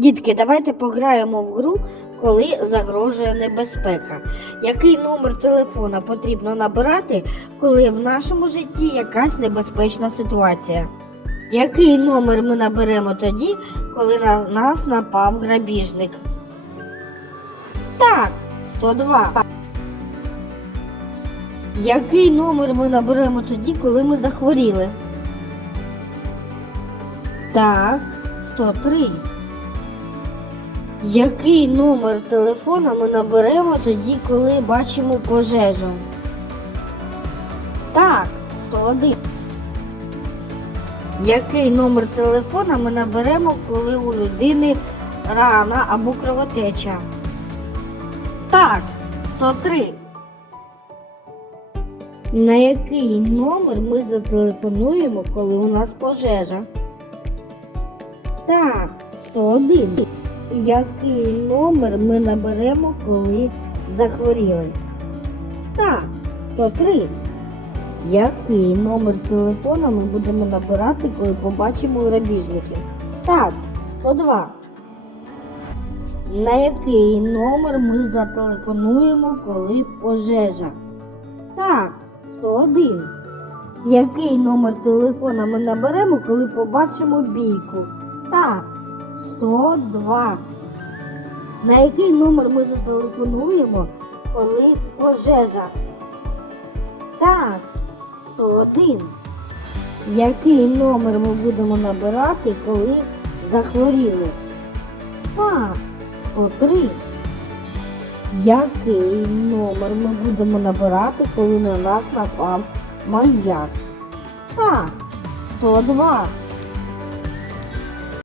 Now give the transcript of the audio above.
Дітки, давайте пограємо в гру, коли загрожує небезпека. Який номер телефона потрібно набирати, коли в нашому житті якась небезпечна ситуація? Який номер ми наберемо тоді, коли на нас напав грабіжник? Так, 102. Який номер ми наберемо тоді, коли ми захворіли? Так, 103. Який номер телефона ми наберемо тоді, коли бачимо пожежу? Так, 101. Який номер телефона ми наберемо, коли у людини рана або кровотеча? Так, 103. На який номер ми зателефонуємо, коли у нас пожежа? Так, 101. Який номер ми наберемо, коли захворіли? Так, 103. Який номер телефона ми будемо набирати, коли побачимо грабіжників? Так, 102. На який номер ми зателефонуємо, коли пожежа? Так, 101. Який номер телефона ми наберемо, коли побачимо бійку? Так, 102. На який номер ми зателефонуємо, коли пожежа? Так, 101. Який номер ми будемо набирати, коли захворіли? Так, 103. Який номер ми будемо набирати, коли на нас напав маньяк? Так, 102.